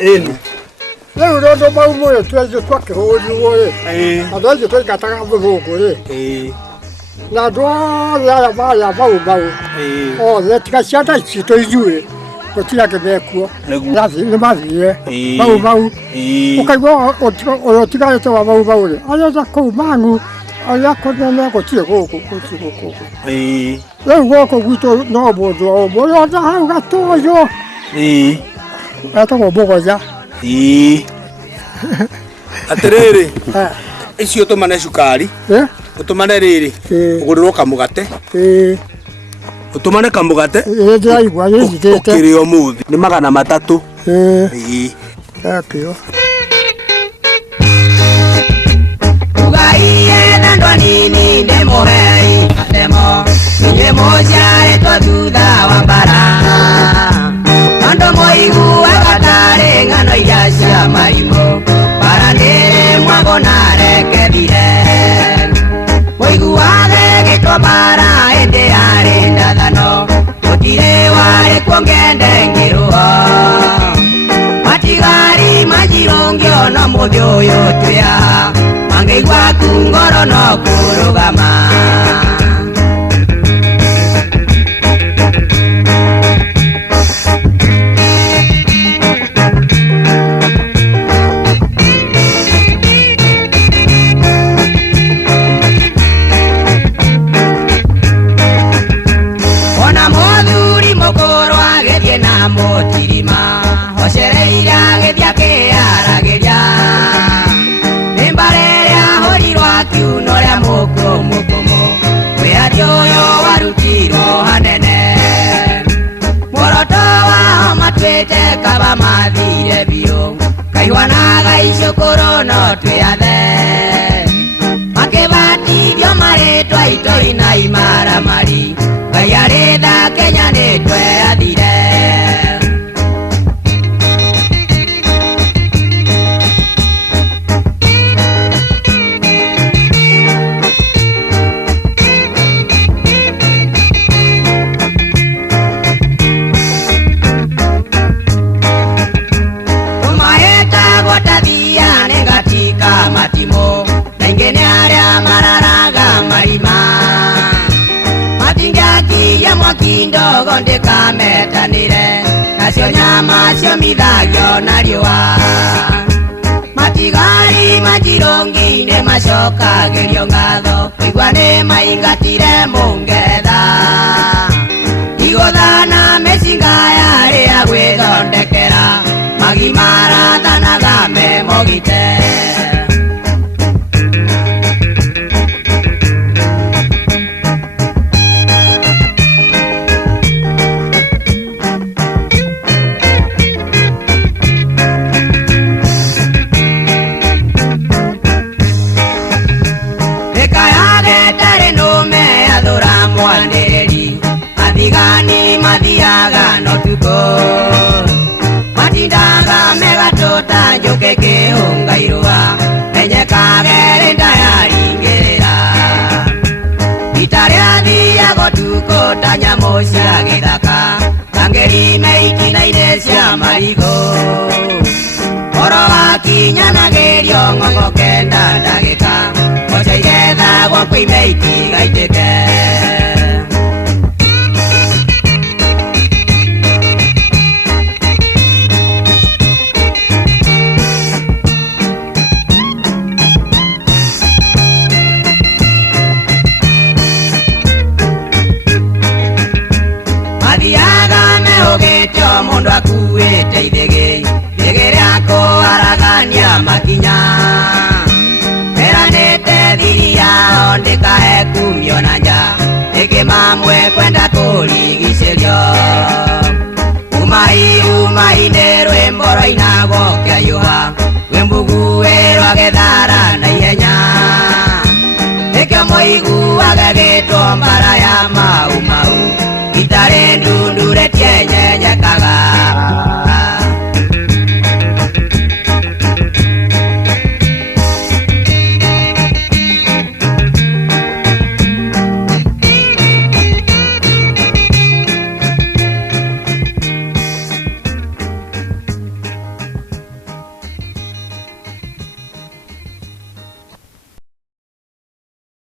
Eni. Leo ndo maumo tuaje twake hoji woe. Adaje kwa kataka mvugo na doa ya bau. Oh, letika chata chito ijue. Kotila kebekuo. Lazima mazie. Bau. Ukaiwa otika yote wa bau. Ayaza ko manu. Ayako na kotie ko. Leo wako guto no bodo. Boyo da hanga toyo. Ata ko bogo ja. Aterere. Icio tumane cukari. Utumane riri. Uguriro kamugate. Utumane kamugate. Ndaigwa yithite. Ukirio muthi ni 300. Akio. Ugaiye na ndwanini ndemo hei ndemo. Ninye moja eto thutha wa bara. Ando moigu agatare ngano iria cia maimo. Barandere mwago narekebire. Moigu wage gitwa bara ende are ndathano. Mutire ware kuongende ngiruo. Matigari majirongio no mudyoyo tuya. Mangeigwa kungoro no kurugama. Kaba mathire bio kaiwanaga icukuru no twiyathe makibatithio maritwa itori na imaramari Ngai arĩ tha Kenya nĩ tweyathire. Matimo na ingene aria mararaga marima matingaki ya mwakindogo ndikametanire nacio nyama cio mithagio na riũa matigari majirongi nĩ macokagĩrio ngatho kũigua nĩ maingatire mũngetha igũthana mĩcinga yarĩa gwĩthondekera magimarathanaga me mogite. Matigani mathiaga no tuko matindanga megatota njuke kiungairua enyekage ndayaringirira itaria thiago tuko tanyamo cia githaka tangeri meitinaine cia marigo oro wakinyanagirio ng'ongo kenda ndagika moca igethagwo kwĩ meiti gaitĩke. Mundu akuite ithigi rĩako aragania makinya eranĩte thiri yao ndĩkahe kumio na nja ĩngĩ mamwe kwenda kũrigicĩrio umai nĩ rwĩmbo rũinagwo kĩayũha rwĩmbugu rwa gĩthara na ihenya nĩkĩo mũiguaga gĩtwo mbara ya mau